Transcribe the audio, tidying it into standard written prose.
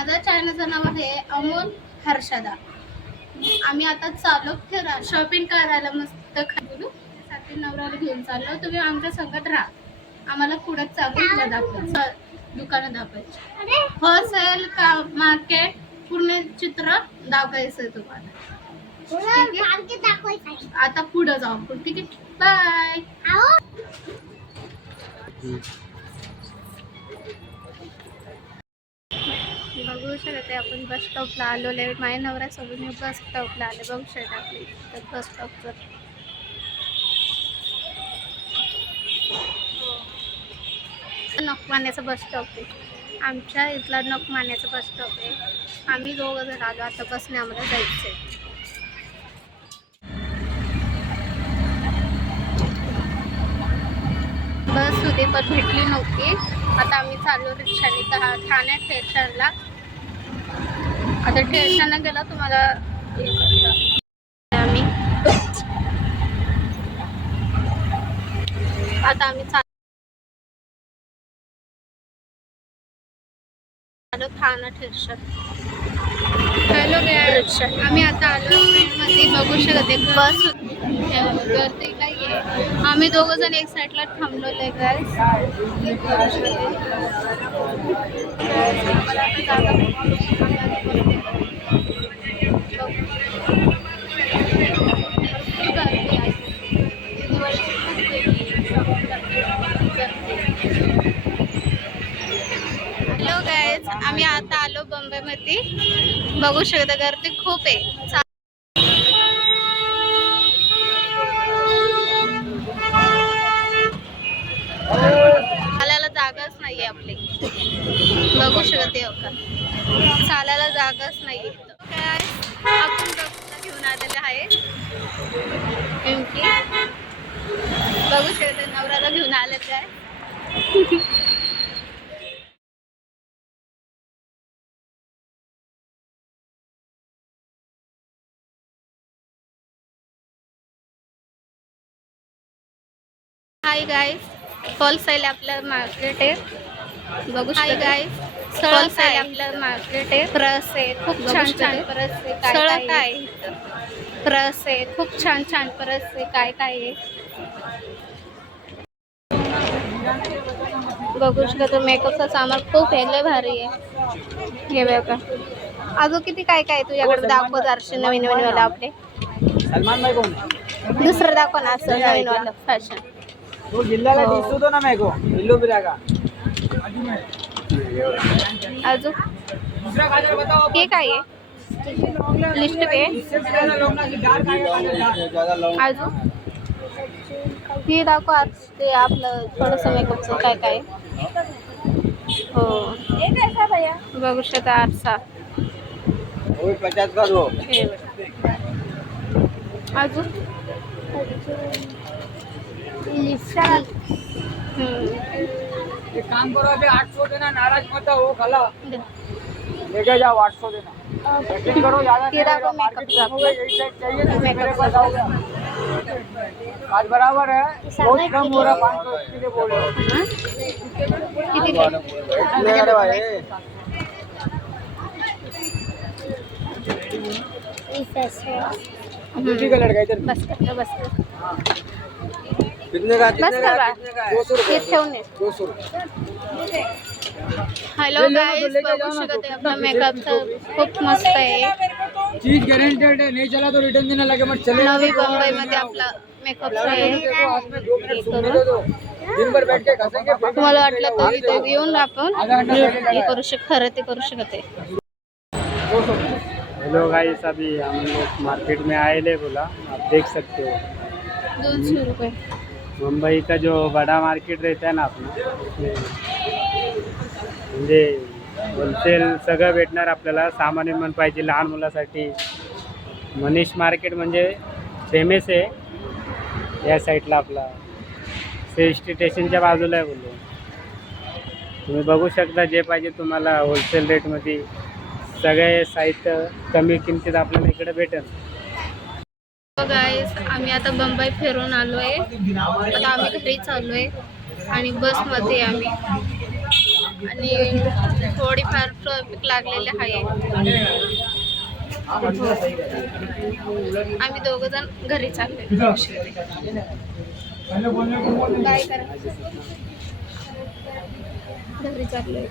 माझ्या चॅनलचं नाव आहे अमोल हर्षदा। आम्ही आता चाललो फिरा शॉपिंग करायला मस्त खायला साठी नवऱ्याला घेऊन चाललो। तुम्ही आमच्या संगत राहा, आम्हाला पुढे चालून दाखवायचं दुकानं दाखवायची, होलसेल का मार्केट पूर्ण चित्र दाखवायचं तुम्हाला। आता पुढे जाऊ आपण, ठीक आहे? बाय। बघू शकते आपण बस स्टॉपला आलेलो आहे। माझ्या नवऱ्यासोबत मी बस स्टॉपला आले। बघू शकते आपली बस स्टॉपचं नकमान्याचं बस स्टॉप आहे। आमच्या इथला नकमान्याचं बस स्टॉप आहे। आम्ही दोघं जण आलो, आता बसने आम्हाला जायचं आहे। बस होती पण भेटली नव्हती। आता आम्ही चाललो रिक्षाने ठाणे स्टेशनला। आता स्टेशनला गेला तुम्हाला आम्ही आता आम्ही चाललो ठाणे स्टेशन। हॅलो गाइस, आम्ही आता आलो मध्ये। बघू शकते बस गर्दी नाही आहे। आम्ही दोघं जण एक साईडला थांबलेलो आहे गाइस। हॅलो गाइस, आम्ही आता आलो बंबई मध्ये। बघू शकता गर्दी खूप आहे। चालायला जागाच नाहीये आपली। बघू शकते का चालायला जागाच नाहीये। आपण डॉक्टरला घेऊन आलेलं आहे। बघू शकते नवऱ्याला घेऊन आलेलं आहे। हाय गाइस, होलसेल आपलं मार्केट आहे। बघू शकता गाइस, होलसेल आपलं मार्केट आहे। प्रस आहे, खूप छान छान प्रस आहे। काय प्रस आहे, खूप छान छान प्रस आहे। काय आहे बघू शकता। मेकअपचं सामान खूप लय भारी आहे। हे बघा अजून किती काय तुझ्याकडे दाखव जराशे नवीन वाला आपले। सलमान भाई कौन? दुसरं दाखव ना असं नवीन वाला फॅशन। तो जिल्ह्याला दिसतो तो ना मेको इल्लो बिरागा अजून हे काय आहे? लिस्ट पे अजून हे दाखव आज ते आपलं थोडंसं मेकअपचं काय हो बघू शकता। आरसा 50 का दो अजून एक काम करो, अभी 800 देना, नाराज मत हो, खाला लेके जाओ 800 देना। पैकिंग करो, ज्यादा ये देखो मेकअप चाहिए तो मेरे पास आओ। आज बराबर है, बहुत कम हो रहा 500 के लिए बोल रहे हो। किती ब्यूटी का लड़का इधर बस कितने का? बस का 200 रुपये। 200। हॅलो गाइस, बघू शकते आपला मेकअपचं खूप मस्त आहे। चीज गारंटेड है, नहीं चला तो रिटर्न देना लगे मत चले। नवी बंबई मध्ये आपला मेकअपचं आहे। दिन भर बैठ के घसेंगे। तुम्हाला वाटलं तर इथे येऊन आपण हे खरेदी करू शकते। हेलो गाइस, अभी हम लोग मार्केट में आए ले बोला, आप देख सकते हो 200 रुपये। मुंबई का जो बड़ा मार्केट रहता है ना अपना, म्हणजे होलसेल सगळं भेटणार आपल्याला। सामान विमान पाहिजे लहान मुलासाठी। मनीष मार्केट म्हणजे फेमस आहे या साईडला आपला सीएसटी स्टेशनच्या बाजूला आहे बोललो। तुम्ही बघू शकता जे पाहिजे तुम्हाला होलसेल रेटमध्ये सगळे साहित्य कमी किमतीत आपल्याला इकडे भेटेल। गाइस, आम्ही आता बंबई फिरून आलोय। आता आम्ही घरी चाललोय आणि बसमध्ये आम्ही आणि थोडीफार ट्रॅफिक लागलेले आहे. आम्ही दोघ जण घरी चालले. बाय करा. घरी चाललोय.